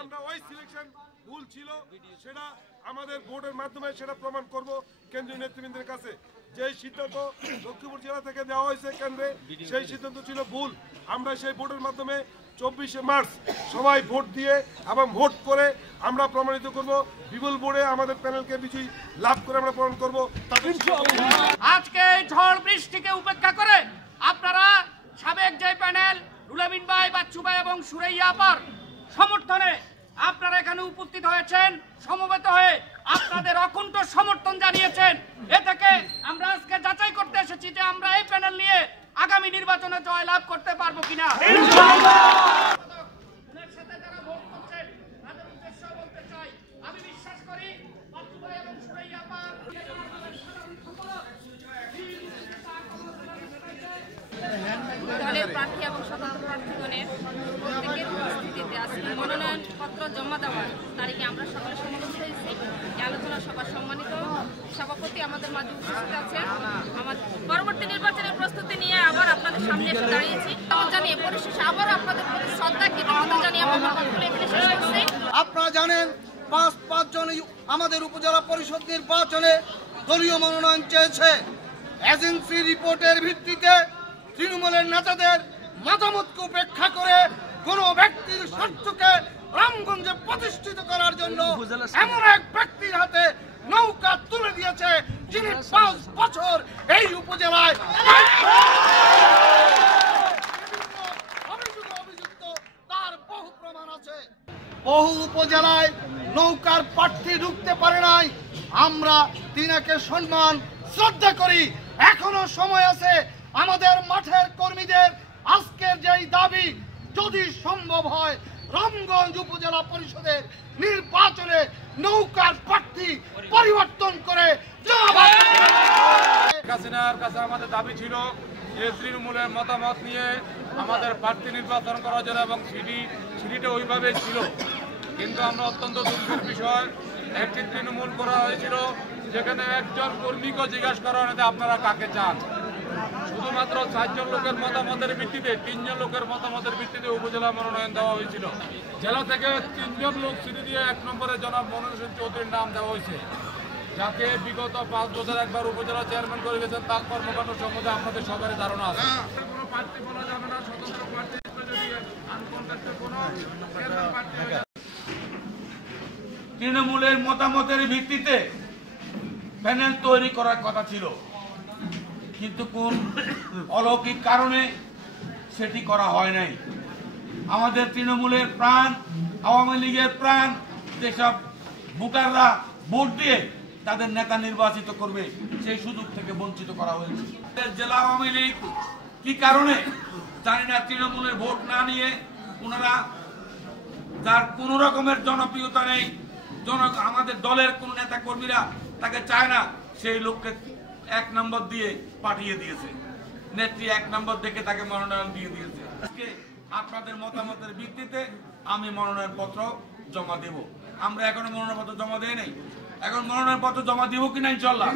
আমরা ওই সিলেকশন ভুল ছিল সেটা আমাদের ভোটের মাধ্যমে সেটা প্রমাণ করব কেন্দ্রীয় নেতৃবৃন্দের কাছে। যে সিদ্ধান্ত লক্ষ্মীপুর জেলা থেকে দেওয়া হয়েছে কেন্দ্রে, সেই সিদ্ধান্ত ছিল ভুল। আমরা সেই ভোটের মাধ্যমে 24শে মার্চ সবাই ভোট দিয়ে এবং ভোট করে আমরা প্রমাণিত করব, বিপুল ভোটে আমাদের প্যানেলকে বিজয়ী লাভ করে আমরা প্রমাণ করব। আজকে ঝড় বৃষ্টিকে উপেক্ষা করে আপনারা সাবেক যে প্যানেল রুলামিন ভাই, বাচ্চু ভাই এবং সুরাইয়া আপার সমর্থনে আপনারা এখানে উপস্থিত হয়েছেন, সমবেত হয়ে আপনাদের অকুণ্ঠ সমর্থন জানিয়েছেন। এ থেকে আমরা আজকে যাচাই করতে এসেছি যে আমরা এই প্যানেল নিয়ে আগামী নির্বাচনে জয় লাভ করতে পারবো কিনা। আমি বিশ্বাস করি বাচ্চু ভাই এবং সুরাইয়া আপার দলের প্রার্থী এবং স্বতন্ত্র প্রার্থীগণের প্রত্যেকের উপস্থিতিতে আজকে মনোনয়নপত্র জমা দেওয়ার তারিখে আমরা সকলে সমবেত হয়েছি। এই আলোচনা সভার সম্মানিত সভাপতি আমাদের মাঝে উপস্থিত আছেন। আমার পরবর্তী নির্বাচনের প্রস্তুতি নিয়ে আবার আপনাদের সামনে এসে দাঁড়িয়েছি। জানিয়ে পরিশেষে আবার আপনাদের প্রতি শ্রদ্ধা কৃতজ্ঞতা জানিয়ে আমার বক্তব্য এখানে শেষ করছি। আপনারা জানেন পাঁচজন আমাদের উপজেলা পরিষদ নির্বাচনে দলীয় মনোনয়ন চেয়েছে। এজেন্সি রিপোর্টের ভিত্তিতে তৃণমূলের নেতাদের মতামতকে উপেক্ষা করে কোন ব্যক্তির স্বার্থকে রামগঞ্জে প্রতিষ্ঠিত করার জন্য এমন এক ব্যক্তির হাতে নৌকা তুলে দিয়েছে, যিনি 5 বছর এই উপজেলায় অভিযুক্ত। তার বহু প্রমাণ আছে। বহু উপজেলায় নৌকার প্রার্থী ঢুকতে পারে নাই। আমরা তিনাকে সম্মান শ্রদ্ধা করি। এখনো সময় আছে। আমাদের মাঠের কর্মীদের আজকের যেই দাবি, যদি সম্ভব হয় রামগঞ্জ উপজেলা পরিষদের নির্বাচনে নৌকার প্রার্থী পরিবর্তন করে হাসিনার কাছে আমাদের দাবি ছিল যে তৃণমূলের মতামত নিয়ে আমাদের প্রার্থী নির্বাচন করার জন্য, এবং সিডিটা ওইভাবে ছিল। কিন্তু আমরা অত্যন্ত দুঃখের বিষয়, একটি তৃণমূল করা হয়েছিল যেখানে একজন কর্মীকে জিজ্ঞাসা করা হয়নি আপনারা কাকে চান। শুধুমাত্র 4 জন লোকের মতামতের ভিত্তিতে, 3 জন লোকের মতামতের ভিত্তিতে উপজেলা মনোনয়ন দেওয়া হয়েছিল। জেলা থেকে 3 জন লোক সিডি দিয়ে 1 নম্বরে জনাব মনোনয়ন চৌধুরীর নাম দেওয়া হয়েছে, যাকে বিগত 5 বছর একবার উপজেলা চেয়ারম্যান করে গেছেন। তার কর্মকাণ্ড সম্বন্ধে আমাদের সবারই ধারণা আছে। কোনো প্রার্থী বলা যাবে না, স্বতন্ত্র প্রার্থী তৃণমূলের মতামতের ভিত্তিতে প্যানেল তৈরি করার কথা ছিল, কিন্তু কোন অলৌকিক কারণে সেটি করা হয় নাই। আমাদের তৃণমূলের প্রাণ, আওয়ামী লীগের প্রাণ, যেসব ভোটাররা ভোট দিয়ে তাদের নেতা নির্বাচিত করবে, সেই সুযোগ থেকে বঞ্চিত করা হয়েছে। জেলা আওয়ামী লীগ কি কারণে জানি না, তৃণমূলের ভোট না নিয়ে ওনারা, যার কোন রকমের জনপ্রিয়তা নেই, আমাদের দলের কোন নেতা কর্মীরা তাকে চায় না, সেই লোককে 1 নম্বর দিয়ে পাঠিয়ে দিয়েছে। নেত্রী 1 নম্বর দেখে তাকে মনোনয়ন দিয়ে দিয়েছে। আজকে আপনাদের মতামতের ভিত্তিতে আমি মনোনয়ন পত্র জমা দেব। আমরা এখনো মনোনয়ন পত্র জমা দেই নাই, এখন মনোনয়ন পত্র জমা দিব কিনা ইনশাআল্লাহ।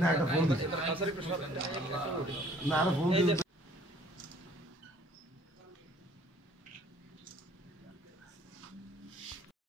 না, এটা ফোন